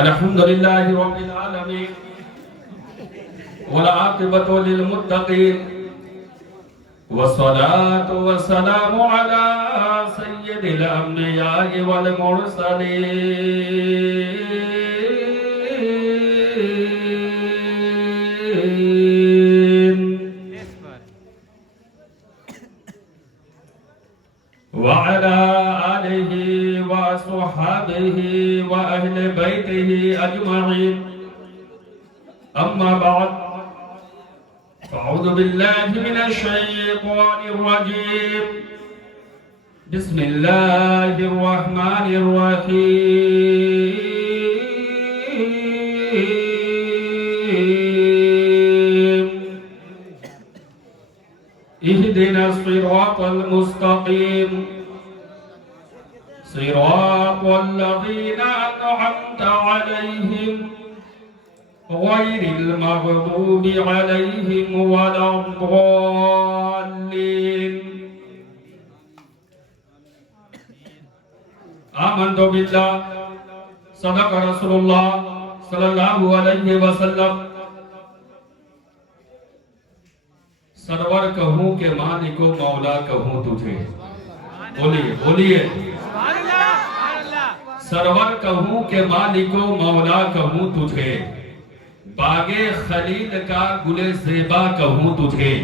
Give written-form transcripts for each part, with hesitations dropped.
الحمد لله رب العالمين والعاقبة للمتقين والصلاة والسلام على سيد الأنبياء والمرسلين وعلى آله وصحبه وأهل بيته أجمعين أما بعد أعوذ بالله من الشيطان الرجيم بسم الله الرحمن الرحيم اهدنا الصراط المستقيم صراط الذين أنعمت عليهم غير المغضوب عليهم ولا الضالين آمنت بالله صدق رسول الله صلی اللہ علیہ وسلم سرور کہوں کہ مالک و مولا کہوں تجھے بولیے بولیے سرور کہوں کہ مالک و مولا کہوں تجھے باغ خلیل کا گل زیبا کہوں تجھے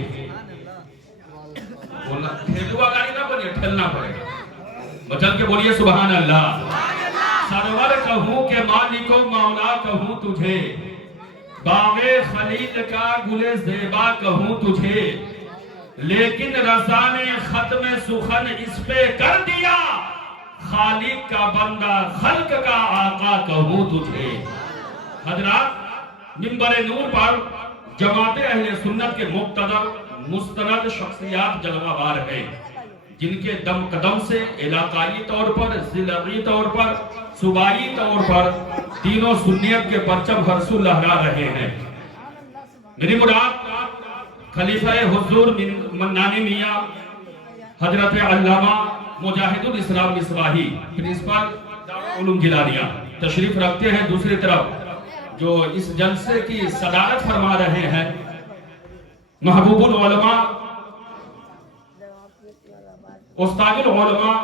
ٹھیلوا گاڑی نہ بنیے ٹھیلنا پڑے گا بچل کے بولیے سبحان اللہ سرور کہوں کہ مالک و مولا کہوں تجھے باغ خلیل کا گل زیبا کہوں تجھے لیکن رضا نے ختم سخن اس پہ کر دیا خالق کا بندہ خلق کا آقا کہوں تجھے حضرات منبر نور پر جماعت اہل سنت کے مقتدر مستند شخصیات جلوہ بار ہیں جن کے دم قدم سے علاقائی طور پر ضلعی طور پر صوبائی طور پر دین و سنیت کے پرچم ہرسو لہرا رہے ہیں میری مراد خلیفہ حضور منانی میاں حضرت علامہ مجاہد الاسلام مصباحی پرنسپل دارالعلوم گیلانیہ تشریف رکھتے ہیں دوسری طرف جو اس جلسے کی صدارت فرما رہے ہیں محبوب العلماء استاد العلماء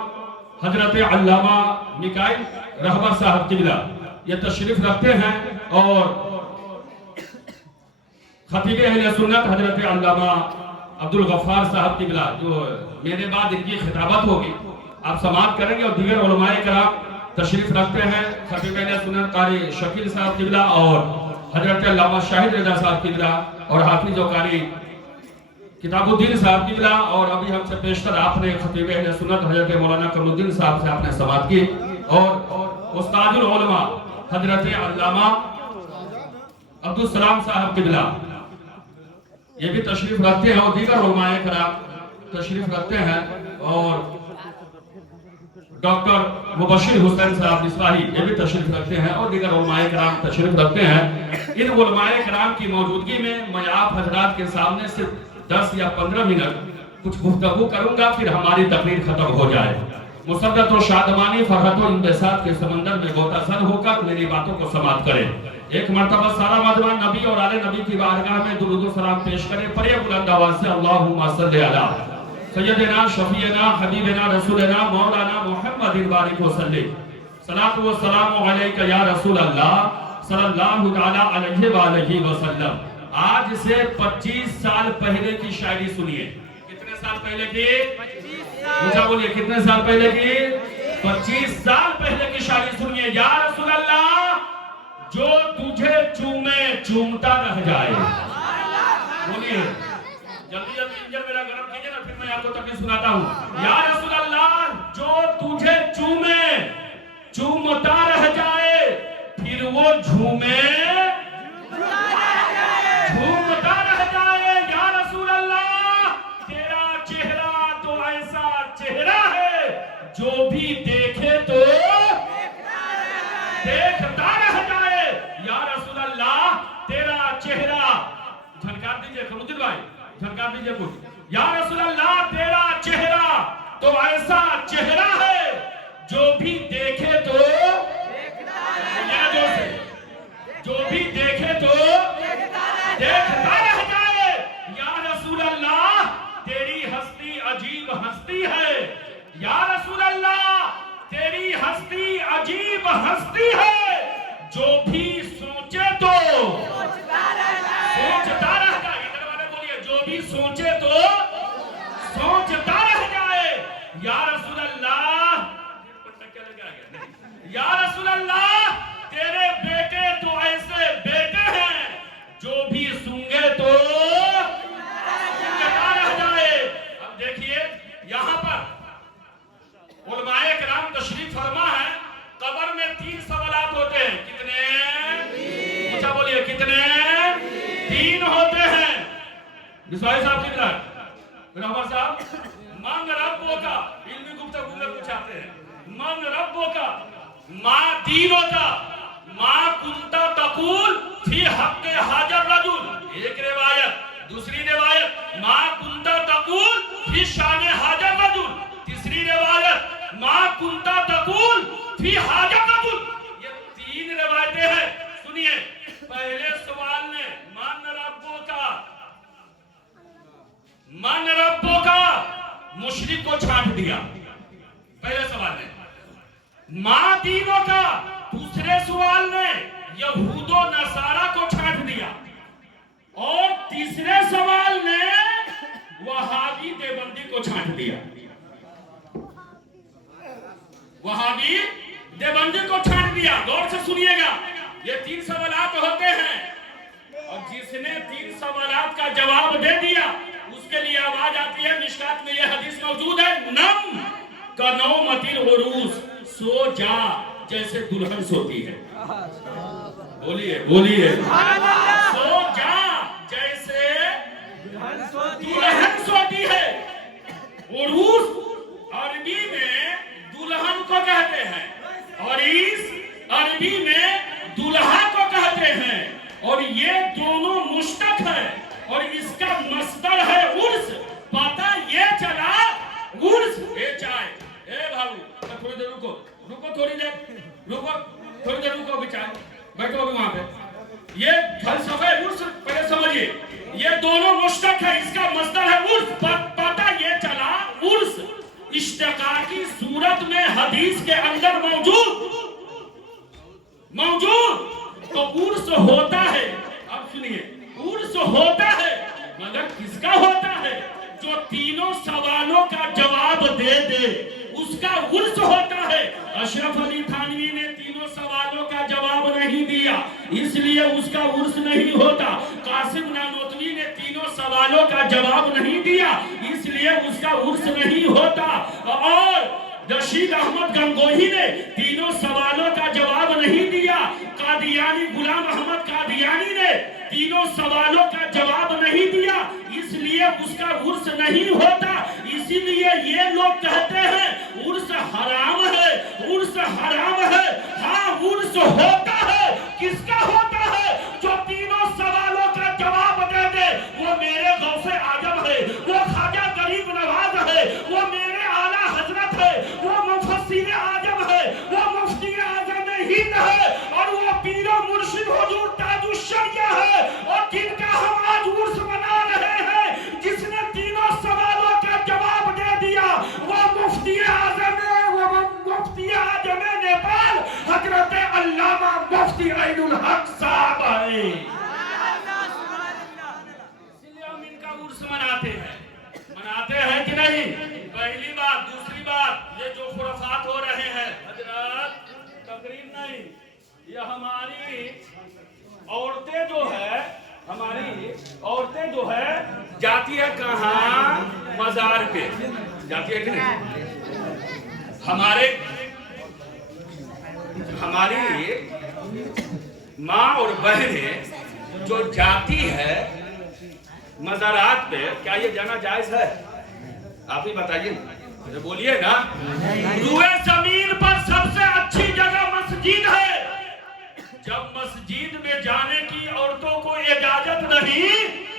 حضرت علامہ میکائل رہبر صاحب قبلہ یہ تشریف رکھتے ہیں اور خطیب اہل سنت حضرت علامہ عبدالغفار صاحب قبلہ جو میرے بعد ان کی خطابت ہوگی آپ سماعت کریں گے اور دیگر علماء کرام تشریف رکھتے ہیں خطیب اہل سنت قاری شکیل صاحب قبلہ اور حضرت علامہ شاہد رضا صاحب قبلہ اور حافظ و قاری کتاب الدین صاحب قبلہ اور ابھی ہم سے پیشتر آپ نے خطیب اہل سنت حضرت مولانا قمر الدین صاحب سے آپ نے سماعت کی اور استاد العلماء حضرت علامہ عبدالسلام صاحب قبلہ یہ بھی تشریف رکھتے ہیں اور دیگر علماء کرام تشریف رکھتے ہیں اور ڈاکٹر مبشر حسین صاحب مصباحی یہ بھی تشریف رکھتے ہیں اور دیگر علماء کرام تشریف رکھتے ہیں ان علماء کرام کی موجودگی میں میں آپ حضرات کے سامنے صرف 10 یا 15 منٹ کچھ گفتگو کروں گا پھر ہماری تقریر ختم ہو جائے مسرت و شادمانی فرحت و انبساط کے سمندر میں غوطہ زن ہو کر میری باتوں کو سماعت کریں ایک مرتبہ سارا مجمع نبی اور آل نبی کی بارگاہ میں درود و سلام پیش کریں پڑھیں بلند آواز سے اللہم صلی علی سیدنا شفیعنا حبیبنا رسولنا مولانا محمد بارک وسلم صلاۃ و سلام علیک یا رسول اللہ صلی اللہ علیہ وآلہ وسلم آج سے 25 سال پہلے کی شاعری سنیے کتنے سال پہلے کی مجھا بولیے کتنے سال پہلے کی 25 سال پہلے کی شاعری سنیے یا رسول اللہ جو تجھے چومے چومتا رہ جائے بولیے جلدی جلدی انجل میرا گرم کیجئے نا پھر میں آپ کو تقریر سناتا ہوں یا رسول اللہ جو تجھے چومے چومتا رہ جائے پھر وہ جھومے جھومتا رہ جائے یا رسول اللہ تیرا چہرہ تو ایسا چہرہ ہے جو بھی دیکھے تو دیکھتا رہ جائے یا رسول اللہ تیرا چہرہ جھنکار دیجئے خلودل بھائی جھنکار دیجئے کچھ یا رسول اللہ تیرا چہرہ تو ایسا چہرہ ہے جو بھی دیکھے تو دیکھتا ہے अजीब हस्ती है, जो भी सोचे तो सोचता रह जाए। इधर वाले बोलिए, जो भी सोचे तो सोचता रह जाए। या रसूल अल्लाह, या रसूल अल्लाह, तेरे बेटे तो ऐसे बेटे हैं जो भी सूंघे तो सूंघता रह जाए। अब देखिए यहां पर उलमाए किराम तशरीफ फरमा है। कब्र में 3 सवालात होते हैं। कितने? अच्छा बोलिए, कितने? 3 होते हैं। विश्वास साहब कितना? रहमान साहब, मन रब्बो का, इल्मी गुफ्तगू में पूछाते हैं, मन रब्बो का, माँ दीनो का, माँ कुंता तकूल फी हक़्क़े हाजर रजुल। एक रिवायत। दूसरी रिवायत, माँ कुंता तकूल फी शान हाजर रजुल। तीसरी रिवायत, माँ कुंता तकूल फी हाजर रजुल। ये 3 रिवायतें हैं। सुनिए, पहले सवाल ने मन रब्बो का मुशरिक को छांट दिया, पहले सवाल ने। माँ दीनों का दूसरे सवाल ने यहूदो नसारा को छांट दिया, और तीसरे सवाल ने वहाबी देवबंदी को छांट दिया। वहाबी देवबंदी को छांट दिया। गौर से सुनिएगा, ये 3 सवालात होते हैं, और जिसने 3 सवालात का जवाब दे दिया उसके लिए आवाज आती है। मिशकात में यह हदीस मौजूद है, नम कनौमतिल उरूस, सो जा जैसे दुल्हन सोती है। बोलिए बोलिए, सो जा जैसे दुल्हन सोती है। उरूस अरबी में दुल्हन को कहते हैं, और इस अरबी में दुल्हा को कहते हैं, और ये दोनों मुश्तक है, और इसका मस्दर है उर्स। पता ये चला उर्स। ए चाय, ए भाऊ, थोड़ी देर रुको, थोड़ी देर रुको, बिचार बैठो अभी वहां पे। ये फलसफा उर्स पहले समझिए, ये दोनों मुश्तक है, इसका मस्दर है उर्स। पता ये चला उर्स इश्तिकाकी सूरत में हदीस के अंदर मौजूद। तो उर्स होता है, अब सुनिए, उर्स होता है, मगर किसका होता है? जो तीनों सवालों का जवाब दे दे उसका उर्स होता है। अशरफ अली थानवी ने तीनों सवालों का जवाब नहीं दिया, इसलिए उसका उर्स नहीं होता। कासिम नानोतवी ने तीनों सवालों का जवाब नहीं दिया, इसलिए उसका उर्स नहीं होता। और रशीद अहमद गंगोही ने तीनों सवालों का जवाब नहीं दिया। कादियानी गुलाम अहमद कादियानी ने तीनों सवालों का जवाब नहीं दिया, इसलिए उसका उर्स नहीं होता। इसीलिए ये लोग कहते हैं उर्स हराम है, उर्स हराम है। हाँ, उर्स होता है। किसका होता है? जो तीनों सवालों का जवाब दे दे। वो मेरे गौसे आजम है, वो ख्वाजा गरीब नवाज है, वो मेरे आला हजरत है, वो मुफस्सिर आजम है, वो मुफ्ती आजम हिंद है, और वो पीरो मुर्शिद हुजूर ताजुश्शरिया है। और जिनका हम आज उर्स मना रहे हैं, जिसने तीनों सवालों का जवाब दे दिया, वो मुफ्ती आजम नेपाल हजरत अल्लामा मुफ्ती ऐनुल हक साहब है। इसलिए हम इनका उर्स मनाते हैं कि नहीं? पहली बात। दूसरी बात, ये जो खुराफात हो रहे हैं हजरत, तकरीर नहीं, ये हमारी औरतें जो है जाती है कहाँ? मजार पे जाती है कि नहीं? हमारी माँ और बहनें जो जाती है मज़ारात पे, क्या ये जाना जायज है? आप ही बताइए, बोलिए ना। रुए जमीन पर सबसे अच्छी जगह मस्जिद है। जब मस्जिद में जाने की औरतों को इजाजत नहीं,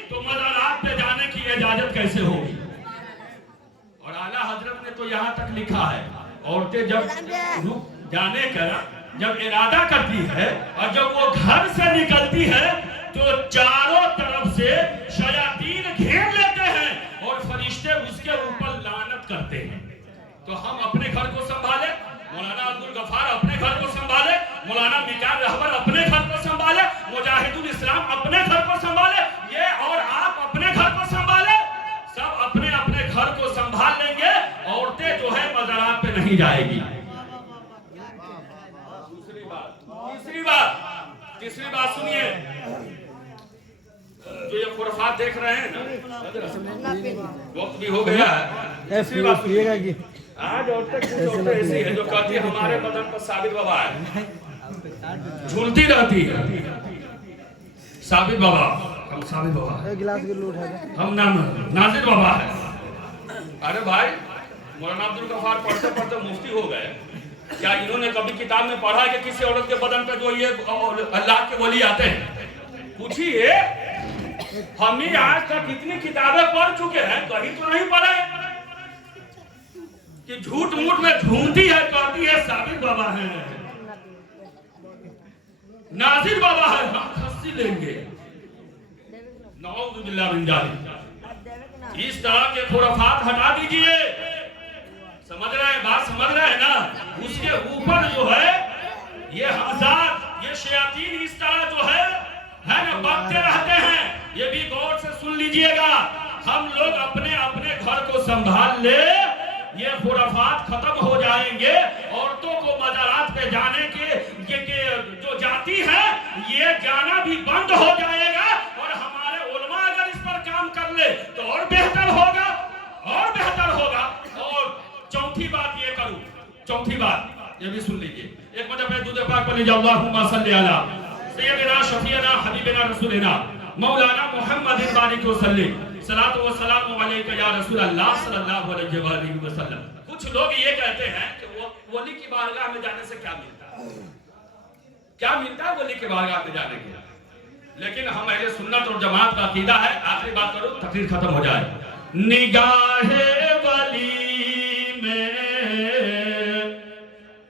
तो मज़ारात पे जाने की इजाजत कैसे होगी? और आला हजरत ने तो यहाँ तक लिखा है, औरतें जब जाने का जब इरादा करती है और जब वो घर से निकलती है, तो चारों तरफ से शयातीन घेर लेते हैं और फरिश्ते उसके ऊपर लानत करते हैं। तो हम अपने घर को संभालें, मौलाना अब्दुल गफ्फार अपने घर को संभालें। मौलाना मिकान रहबर अपने घर को संभाले, मुजाहिदुल इस्लाम अपने घर को संभाले, ये और आप अपने घर को संभाले, सब अपने अपने घर को संभाल लेंगे, औरतें जो है मज़ारात पे नहीं जाएगी। तीसरी बात सुनिए, जो ये खुराफात देख रहे हैं ना, वक्त भी हो गया है। तीसरी बात सुनिएगा कि आज औरतें ऐसी है जो कहती है हमारे बदन पर साबिर बाबा है, झूलती रहती है। साबिर बाबा, हम साबिर बाबा है, हम नाजिर बाबा है। अरे भाई, मौलाना अब्दुल गफ्फार पढ़ते पढ़ते मुफ्ती हो गए, क्या इन्होंने कभी किताब में पढ़ा कि किसी औरत के बदन पे जो ये अल्लाह के वली आते हैं? पूछिए, हम ही आज तक इतनी किताबें पढ़ चुके हैं, कहीं तो नहीं पढ़े कि झूठ मूठ में झूमती है, कहती है साबिर बाबा है, नाजिर बाबा है, हम खस्सी लेंगे। नऊज़ बिल्लाह मिन जालिक। इस तरह के खुराफात हटा दीजिए। समझ रहे हैं, बात समझ रहे हैं ना? उसके ऊपर जो है ये हज़ार, ये शयातीन इस तरह जो है ना बकते रहते हैं। ये भी गौर से सुन लीजिएगा, हम लोग अपने अपने घर को संभाल ले, ये खुराफात खत्म हो जाएंगे। औरतों को मज़ारात पे जाने के जो जाती है, ये जाना भी बंद हो जाएगा। और हमारे उलमा अगर इस पर काम कर ले तो और बेहतर होगा, और बेहतर होगा। और चौथी बात ये करूं, चौथी बात ये भी सुन लीजिए। एक मतलब दूध पाक पर अल्लाहुम्मा सल्ली अला सय्यदिना शफीना हबीबना रसूलना मौलाना मुहम्मद बारिक वसल्लम सलातो व सलामु अलैका या रसूल अल्लाह सल्लल्लाहु अलैहि वसल्लम। कुछ लोग ये कहते हैं कि वो वली की बारगाह में जाने से क्या मिलता है? क्या मिलता है वली की बारगाह में जाने के? लेकिन हम अहले सुन्नत और जमात का अकीदा है, आखिरी बात करो तकरीर खत्म हो जाए, निगाहे वली में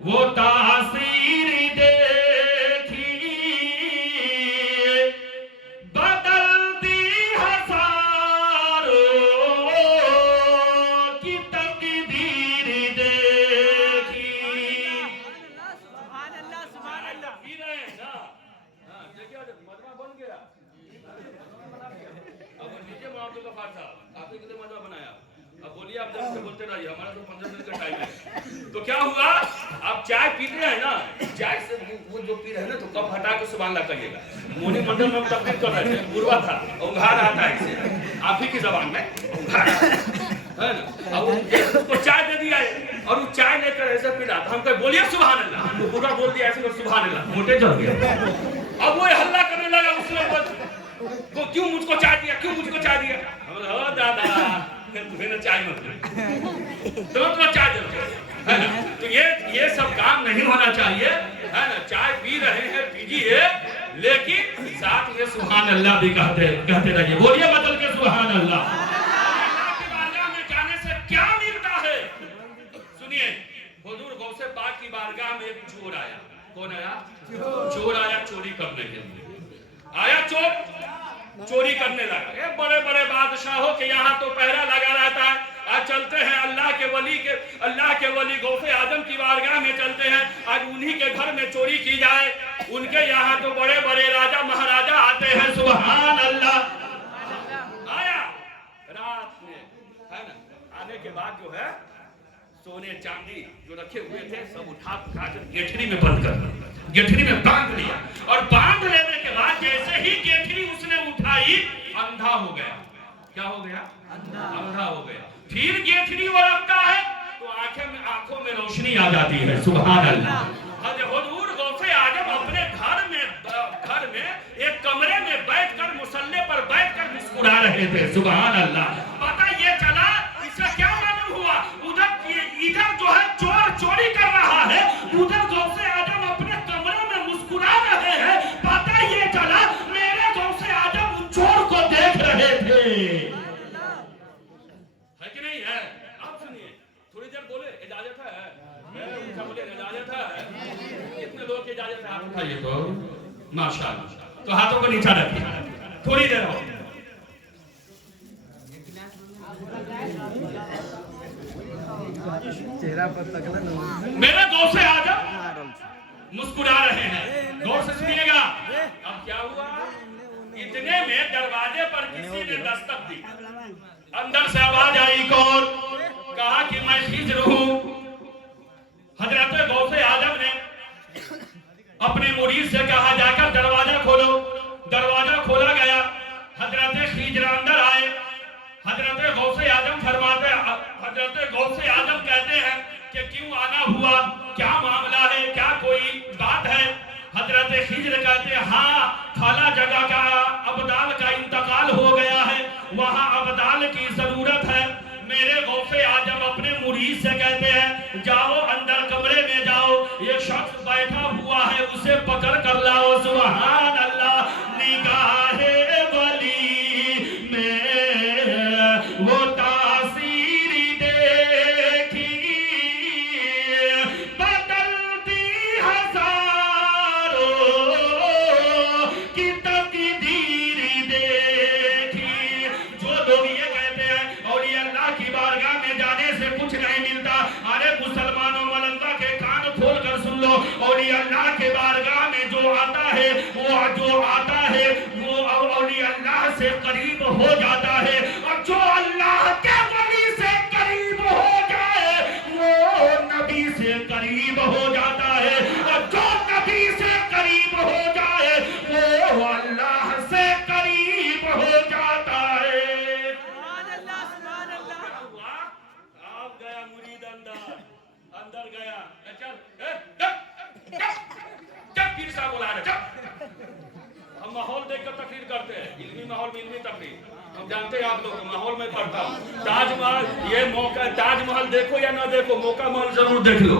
वो तासीर देखी बदलती हजारों की तकदीर देखी। सुभान अल्लाह, सुभान अल्लाह। पी रहे हैं ना? हाँ, देखिए मजमा बन गया। अब लीजिए अब्दुल गफ्फार साहब, आपने कितने मजमा बनाया? अब बोलिए, आप जब से बोलते रहिए, हमारा तो 15 मिनट का टाइम है। तो क्या हुआ, आप चाय पीते हैं ना, चाय से वो जो पी रहे हैं ना, तो कप हटा के सुभान अल्लाह कहिएगा। मोनी मंडल में हम तकरीर कर रहे थे, बुरवा था, उंघार आता है इसे, आप ही की जबान में उंघार है ना। अब उसको चाय दे दिया और वो चाय लेकर ऐसे पी रहा था, हम कहे बोलिए सुभान अल्लाह, तो बुरा बोल दिया ऐसे और सुभान अल्लाह, मोटे चल गया। अब वो हल्ला करने लगा उसने, क्यों मुझको चाय दिया, क्यों मुझको चाय दिया? हम दादा तुम्हें ना चाय मत तो चाय दो, है ना। तो ये सब काम नहीं होना चाहिए, है ना। चाय पी रहे हैं पीजिए, लेकिन साथ में सुभान अल्लाह भी कहते रहिए। बोलिए बदल के सुभान अल्लाह। अल्लाह की बारगाह में जाने से क्या मिलता है? सुनिए, हुजूर गौसे पाक की बारगाह में एक चोर आया। कौन आया? चोर आया चोरी करने के लिए। आया चोर, चोरी करने लगा। ये बड़े बड़े बादशाहों के यहाँ तो पहरा लगा रहता है। आज चलते हैं अल्लाह के वली गौसे आजम की बारगाह में चलते हैं, आज उन्हीं के घर में चोरी की जाए। उनके यहाँ तो बड़े बड़े राजा महाराजा आते हैं। सुभान अल्लाह। आया रात में, है ना। आने के बाद जो है सोने चांदी जो रखे हुए थे सब उठा कर गेठरी में बंद कर, गेठरी में बांध लिया। और बांध लेने के बाद जैसे ही गेठरी उसने उठाई, अंधा हो गया। क्या हो गया? अंधा हो गया। फिर गेठरी वो रखता है तो आंखों में रोशनी आ जाती है। सुभान अल्लाह। हुजूर गौसे आजम अपने घर में एक कमरे में बैठकर मुसल्ले पर बैठकर मुस्कुरा रहे थे। सुभान अल्लाह। पता ये चला, इससे क्या मालूम हुआ? इधर जो है चोर चोरी कर रहा है, उधर गौसे आजम अपने कमरे में मुस्कुरा रहे हैं। पता ये चला, मेरे गौसे आजम उन चोर को देख रहे थे। है कि नहीं है? आप सुनिए, थोड़ी देर बोले, इजाजत है? बोले इजाजत है? कितने लोग की इजाजत है? आप उठाइए तो माशाअल्लाह। तो हाथों को नीचा रखिए, थोड़ी देर हो। चेहरा पर तकला मेरे गौसे आजम मुस्कुरा रहे हैं। गौर से सुनिएगा। अब क्या हुआ, इतने में दरवाजे पर किसी ने दस्तक दी। अंदर से आवाज आई, कौन? कहा कि मैं खिज्र हूं। हजरत गौसे आजम ने अपने मुरीद से कहा, जाकर दरवाजा खोलो। दरवाजा खोला गया, हजरत खिज्र अंदर आए। हजरत गौसे आजम फरमाते, हजरत गौसे आजम कहते हैं कि क्यों आना हुआ, क्या मामला है, क्या कोई बात है? हजरत खिज्र कहते हैं, हाँ, फला जगह का अबदाल का इंतकाल हो गया है, वहाँ अबदाल की जरूरत है। मेरे गौसे आजम अपने मुरीद से कहते हैं, जाओ अंदर कमरे में जाओ, एक शख्स बैठा हुआ है, उसे पकड़ कर लाओ। सुभान अल्लाह। निगाहे वली में वो तासीर देखी, बदलती हजारों की तकदीर देखी। जो लोग ये कहते हैं औलिया अल्लाह की बारगाह में जाने से कुछ नहीं मिलता, अरे मुसलमानों मलंगा के कान खोल कर सुन लो। औलिया अल्लाह के बारगाह में जो आता है, वो औलिया अल्लाह से करीब हो जाता है, और जो अल्लाह के वली से करीब हो जाए वो नबी से करीब हो जाता है, और जो नबी से करीब हो जाए वो अल्लाह से करीब हो जाता है। आप गया मुरीद अंदर गया, चल पीर साहब बुला रहे, हम माहौल देखकर तकरीर करते हैं, इल्मी माहौल में इल्मी तकरीर। हम जानते हैं आप लोग माहौल में पढ़ता हूँ। ताजमहल, ये मौका, ताजमहल देखो या ना देखो, मौका महल जरूर देख लो।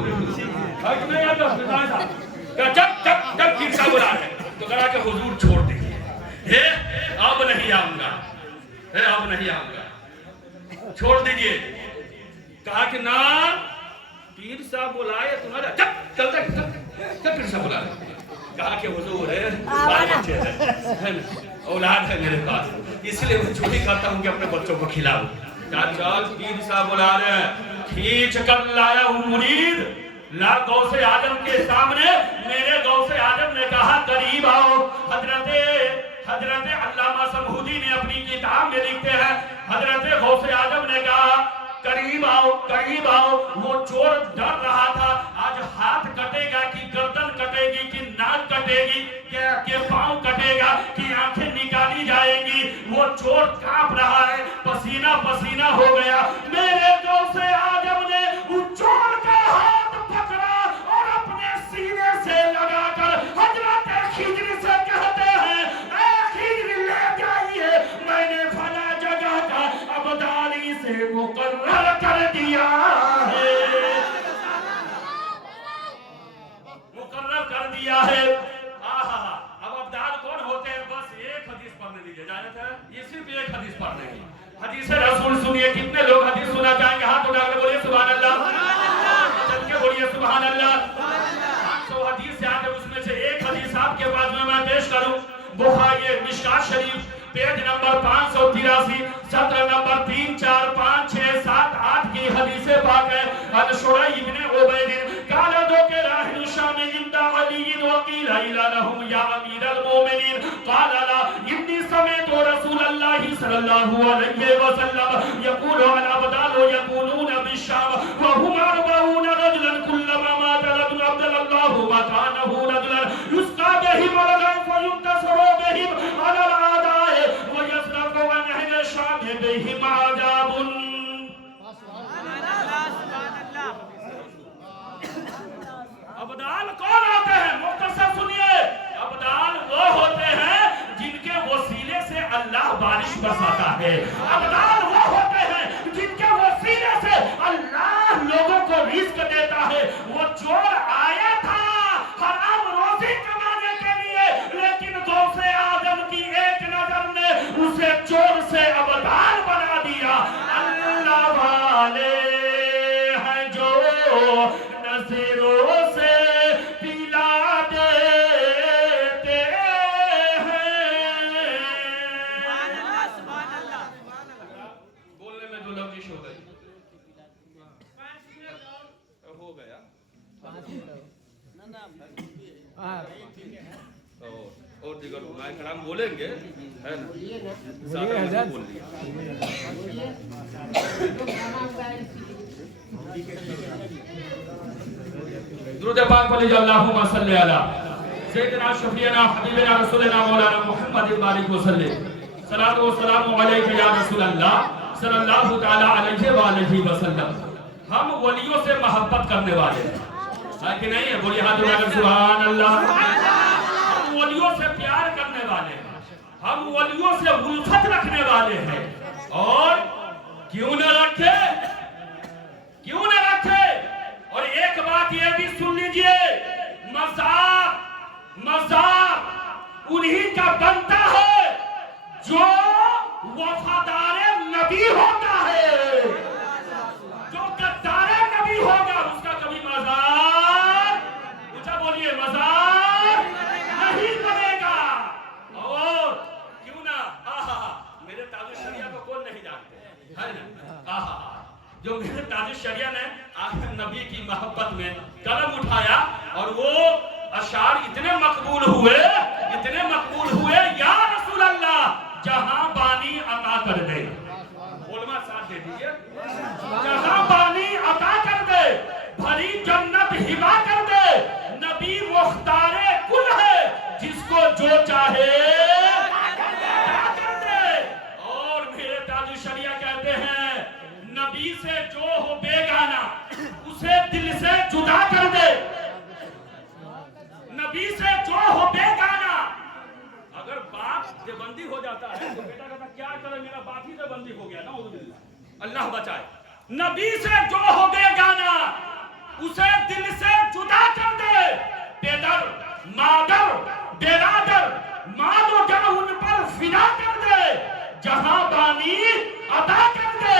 जब पीर साहब बुला रहे तो करा के हुजूर छोड़ दीजिए, अब नहीं आऊंगा, अब नहीं आऊंगा, छोड़ दीजिए। कहा कि ना, पीर साहब बुलाए तुम्हारा, चल पीर साहब बुला रहे। कहा कि हुजूर है, अच्छे है, औलाद है मेरे पास, इसलिए मैं चोरी करता हूँ कि अपने बच्चों को खिलाऊं। चल पीर साहब बुला रहे, खींच कर लाया हूँ मुरीद। ला गौसे आजम के सामने, मेरे गौसे आजम ने कहा करीब आओ। हजरत अल्लामा समहूदी ने अपनी किताब में लिखते हैं, हजरत गौसे आजम ने कहा करीब आओ, करीब आओ। वो चोर डर रहा था, आज हाथ कटेगा कि गर्दन कटेगी कि नाक कटेगी कि पांव कटेगा कि आंखें निकाली जाएंगी। वो चोर कांप रहा है, पसीना पसीना हो गया। मेरे गौसे आजम ने उस चोर का हाथ पकड़ा और अपने सीने से लगाकर हजरत खिज्र से कहते हैं, ऐ खिज्र ले जाइए, मैंने फला जगह का अबदाली से मुकर्रर कर दिया है, मुकर्रर कर दिया है। अब अब्दाल कौन होते हैं? बस एक हदीस पढ़ने दीजिए, जानते हैं, ये सिर्फ एक हदीस पढ़ने की। हदीस रसूल सुनिए। कितने लोग हदीस सुना चाहेंगे? हाथ उठा के बोलिए सुभान अल्लाह, चल के बोलिए सुभान अल्लाह। 500 हदीस याद है, उसमें से एक हदीस आपके पास में मैं पेश करूं। बुखारी मिशकात शरीफ पेज नंबर 583, सत्र नंबर 3, 4, 5, 6, 7, 8 की हदीस पाक है। अन शुरैह इब्न उबैद काला दो के राहिल शाम इंदा अली वकील इला लहुम या अमीरुल मोमिनीन काला ला इन्नी समेतो रसूलुल्लाह सल्लल्लाहु अलैहि वसल्लम यक़ूलु अल अबदाल यक़ूलून बिशाम व हुम 40 रजुलन कुल्लमा मात अब्दुल्लाहु मकानहु रजुलन युस्का बिहिम वला फयुंतसरू बिहिम अलल आदाए व यस्रफु अन शाम बिहिम आजाबुन। अबदाल कौन होते हैं? मुख्तसर सुनिए। अबदाल वो होते हैं जिनके वसीले से अल्लाह बारिश बरसाता है। अबदाल वो होते हैं जिनके वसीले से अल्लाह लोगों को रिस्क देता है। वो चोर आया था, हराम रोज اور دیگر علماء کرام بولیں گے، ہے نا؟ زیادہ نہیں بول دیا۔ درود پاک پڑھیے، اللہم صلی علی سیدنا شفیعنا حبیبنا رسولنا مولانا محمد بارک وسلم، صلاۃ و سلام علیک یا رسول اللہ صلی اللہ تعالی علیہ وآلہ وسلم۔ ہم ولیوں سے محبت کرنے والے ہیں، ہے کہ نہیں ہے؟ بولیے ہاتھ اٹھا کر سبحان اللہ۔ ہم ولیوں سے پیار کرنے والے ہیں، ہم ولیوں سے الفت رکھنے والے ہیں، اور کیوں نہ رکھے، کیوں نہ رکھے۔ اور ایک بات یہ بھی سن لیجئے، مزار انہی کا بنتا ہے جو وفادار نبی ہوتا ہے، جو غدار نبی ہوگا اس کا کبھی مزار، اونچا بولیے، مزار نہیں بنے گا۔ اور کیوں نہ، میرے تاج الشریعہ کو کون نہیں جانتے، ہے نا؟ جو میرے تاج الشریعہ نے آخر نبی کی محبت میں قلم اٹھایا، اور وہ اشعار اتنے مقبول ہوئے، یا رسول اللہ جہاں بانی عطا کر دے، علماء ساتھ دے دیجئے، جہاں بانی عطا کر دے، بھری جنت ہبا کر دے، نبی مختار کل ہے، جس کو جو چاہے عطا کر دے۔ اور میرے تاج الشریعہ کہتے ہیں، نبی سے جو ہو بیگانہ اسے دل سے جدا کر دے، نبی سے جو ہو بیگانہ۔ اگر باپ دیوبندی ہو جاتا ہے تو بیٹا کہتا کیا کرے، میرا باپ ہی دیوبندی ہو گیا، نعوذ باللہ، اللہ بچائے۔ نبی سے جو ہو بیگانہ اسے دل سے جدا کر دے، پیدر مادر برادر مال و جان ان پر فدا کر دے، جہاں بانی عطا کر دے،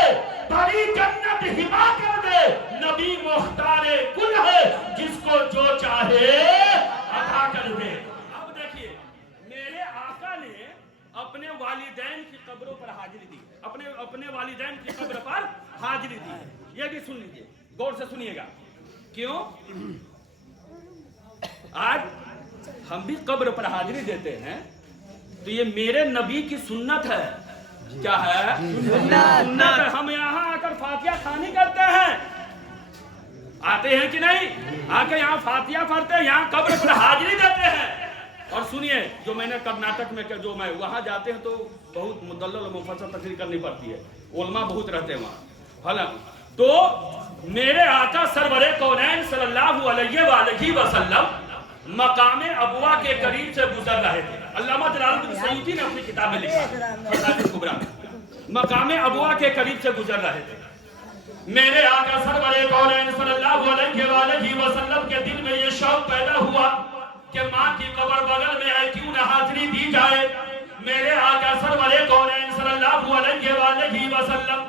بڑی جنت ہبا کر دے، نبی مختار کل ہے، جس کو جو چاہے عطا کر دے۔ اب دیکھیے، میرے آقا نے اپنے والدین کی قبروں پر حاضری دی، اپنے والدین کی قبر پر حاضری دی، یہ بھی سن لیجئے، غور سے سنیے گا۔ کیوں؟ آج ہم بھی قبر پر حاضری دیتے ہیں تو یہ میرے نبی کی سنت ہے۔ کیا ہے؟ سنت ہے۔ ہم یہاں آ کر فاتحہ خوانی کرتے ہیں، آتے ہیں کہ نہیں؟ آ کے یہاں فاتحہ پڑھتے ہیں، یہاں قبر پر حاضری دیتے ہیں۔ اور سنیے، جو میں نے کرناٹک میں جو میں وہاں جاتے ہیں تو بہت مدلل و مفصل تقریر کرنی پڑتی ہے، علماء بہت رہتے ہیں وہاں، حالانکہ تو میرے آقا سرور کونین صلی اللہ علیہ وآلہ وسلم مقام ابوا کے قریب سے گزر رہے تھے۔ علامہ جلال الدین سیوطی نے اپنی کتاب میں لکھا ہے، فتاوی الکبریٰ میں، مقام ابوا کے قریب سے گزر رہے تھے۔ میرے آقا سرور کونین صلی اللہ علیہ وآلہ وسلم کے دل میں یہ شوق پیدا ہوا کہ ماں کی قبر بغل میں ہے، کیوں نہ حاضری دی جائے۔ میرے آقا سرور کونین صلی اللہ علیہ وآلہ وسلم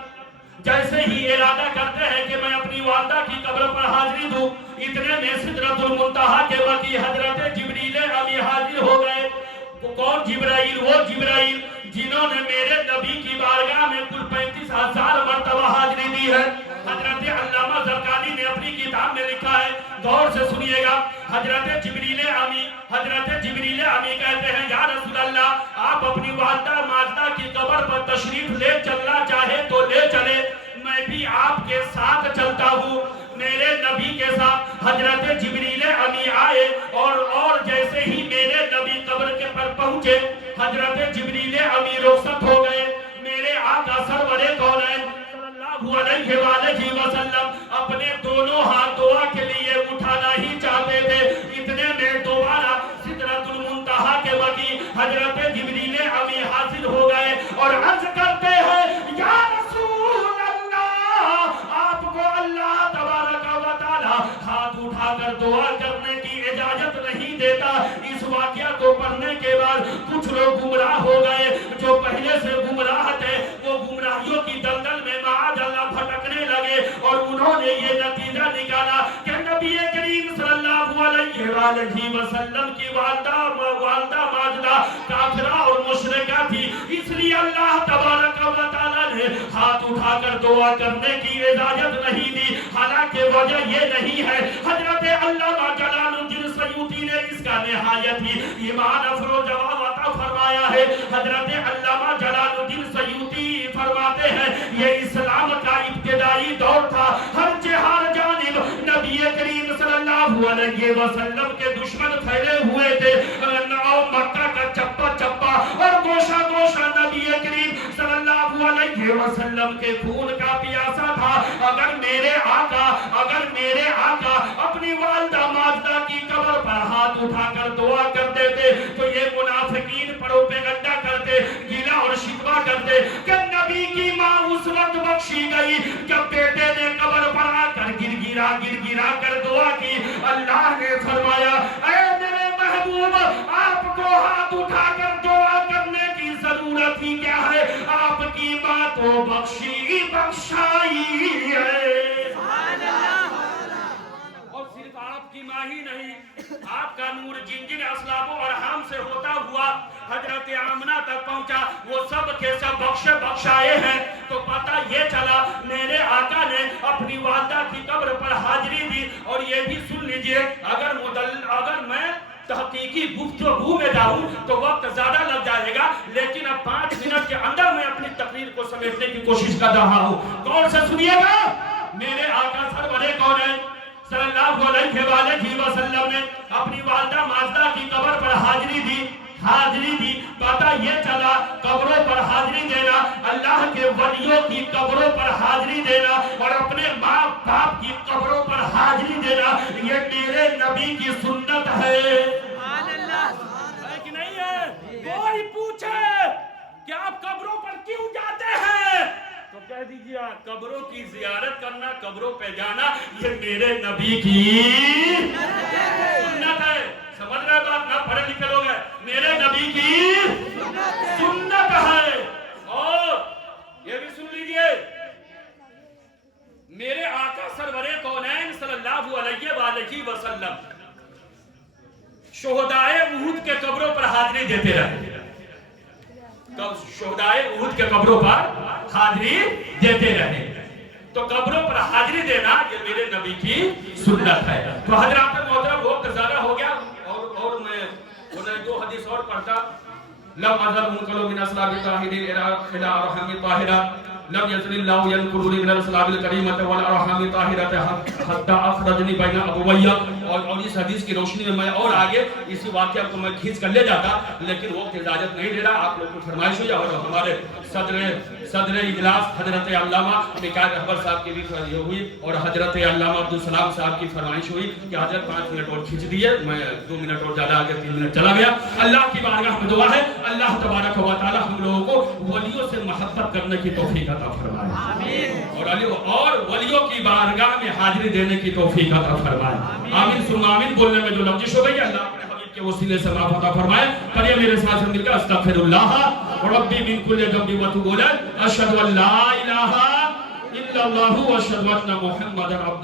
جیسے ہی ارادہ کرتے ہیں کہ میں اپنی والدہ کی قبر پر حاضری دوں، اتنے میں سدرۃ المنتہا کے باقی حضرت جبریل امی حاضر ہو گئے۔ کون جبرائیل؟ وہ جبرائیل جنہوں نے میرے نبی کی بارگاہ میں کل 35,000 مرتبہ حاضری دی ہے۔ حضرت علامہ زرقانی نے اپنی کتاب میں لکھا ہے، غور سے سنیے گا۔ حضرت جبریل امی کہتے ہیں، یا رسول اللہ آپ اپنی والدہ ماجدہ کی قبر پر تشریف لے چلنا چاہے تو لے چلے، میں بھی آپ کے ساتھ چلتا ہوں۔ میرے نبی کے ساتھ حضرت جبریل امی آئے، اور جیسے ہی میرے نبی قبر کے پر پہنچے، حضرت جبریل امی رخصت ہو گئے۔ میرے آقا سرور کونین صلی اللہ علیہ وآلہ وسلم اپنے دونوں ہاتھ دعا کے لیے اٹھانا ہی چاہتے تھے، اتنے میں دوبارہ سدرۃ المنتہا کے وقت حضرت جبریل امی حاضر ہو گئے اور عرض کرتے ہیں، یا رسول اللہ آپ کو اللہ تبارک و تعالی ہاتھ اٹھا کر دعا کرنے کی اجازت نہیں دیتا۔ اس واقعہ کو پڑھنے کے بعد کچھ لوگ گمراہ ہو گئے، جو پہلے سے گمراہ تھے وہ گمراہیوں کی دلدل میں معاذ اللہ بھٹکنے لگے، اور انہوں نے یہ نتیجہ نکالا کہ نبی کریم صلی اللہ علیہ وآلہ وسلم کی والدہ ماجدہ کافرہ اور مشرکہ تھی، اس لیے اللہ تبارک و تعالی نے ہاتھ اٹھا اٹھا کر دعا کرنے کی اجازت نہیں دی. حالانکہ وجہ یہ نہیں ہے. حضرت علامہ جلال الدین سیوطی نے اس کا نہایت ہی ایمان افروز جواب عطا فرمایا ہے. حضرت علامہ جلال الدین سیوطی فرماتے ہیں یہ اسلام کا ابتدائی دور تھا. ہر جہار جانب نبی کریم صلی اللہ علیہ وسلم کے دشمن پھیلے ہوئے تھے. مکہ کا چپا چپا اور گوشہ گوشہ نبی کریم صلی اللہ علیہ وسلم کے خون کا پیاسا تھا. اگر میرے آقا اپنی والدہ ماجدہ کی قبر پر ہاتھ اٹھا کر دعا کرتے تھے تو یہ منافقین پروپیگنڈا کرتے, گیلا اور شکوہ کرتے کہ نبی کی ماں اس وقت بخشی گئی جب بیٹے نے قبر پر آ کر گر گرا کر دعا کی. اللہ نے فرمایا اے میرے محبوب, آپ کو ہاتھ اٹھا کر دعا کرنے کی ضرورت ہی کیا ہے؟ آپ کی ماں تو بخشائی ہے. اور صرف آپ کی ماں ہی نہیں, آپ کا نور جن جن اسلاب و ارحام سے ہوتا ہوا حضرت آمنہ تک پہنچا, وہ سب کے سب بخشائے ہیں. تو پتہ یہ چلا میرے آقا نے اپنی والدہ کی قبر پر حاضری دی. اور یہ بھی سن لیجئے, اگر میں تحقیقی گفتگو میں جاؤں تو وقت زیادہ لگ جائے گا, لیکن اب 5 منٹ کے اندر میں اپنی تقریر کو سمیٹنے کی کوشش کر رہا ہوں. کون سے سنیے گا, میرے آقا سرور کونین صلی اللہ علیہ وسلم نے اپنی والدہ ماجدہ کی قبر پر حاضری دی. پتہ یہ چلا قبروں پر حاضری دینا, اللہ کے ولیوں کی قبروں پر حاضری دینا اور اپنے ماں باپ کی قبروں پر حاضری دینا, یہ میرے نبی کی سنت ہے. ہے کہ نہیں ہے؟ کوئی پوچھے کہ آپ قبروں پر کیوں جاتے ہیں تو کہہ دیجئے قبروں کی زیارت کرنا, قبروں پہ جانا یہ میرے نبی کی سنت ہے. سمجھ رہے بات, نہ پڑھے لکھے لوگ ہیں, میرے نبی کی سنت ہے. اور یہ بھی سن لیجئے, میرے آقا سرور کونین صلی اللہ علیہ وآلہ وسلم شہدائے احد کے قبروں پر حاضری دیتے رہے. شہدائے احد کے قبروں پر حاضری دیتے رہے. تو قبروں پر حاضری دینا یہ میرے نبی کی سنت ہے. تو حضرات محترم وقت زیادہ ہو گیا اور میں انہیں 2 حدیث اور پڑھتا. لم ازل منقلب من اسلاب الطاہرین الى ارحام الطاہرات, لم یزل اللہ ینقلنی من الاسلاب الکریمۃ والارحام الطاہرۃ حتی اخرجنی بین ابویہ. اور اس حدیث کی روشنی میں اور آگے اسی واقعہ کو میں کھینچ کر لے جاتا, لیکن وقت اجازت نہیں دے رہا. آپ لوگوں کو فرمائش ہوئی اور ہمارے صدر اجلاس حضرت علامہ مکائل رہبر صاحب کی بھی یہ ہوئی اور حضرت علامہ عبدالسلام صاحب کی فرمائش ہوئی کہ حضرت 5 منٹ اور کھینچ دیے. میں 2 منٹ اور زیادہ آگے 3 منٹ چلا گیا. اللہ کی بارگاہ میں دعا ہے اللہ تبارک و تعالی ہم لوگوں کو ولیوں سے محبت کرنے کی توفیق عطا فرمائے اور ولیوں کی بارگاہ میں حاضری دینے کی توفیق عطا فرمائے. آمین ثم آمین. بولنے میں جو لفظ ہو گئی اللہ اپنے حبیب کے وسیلے سے معاف عطا فرمائے. پڑھیے میرے ساتھ مل کر استغفر اللہ ربی من کل ذنب واتوب الیہ, اشہد ان لا الہ الا اللہ واشہد ان محمدا عبدہ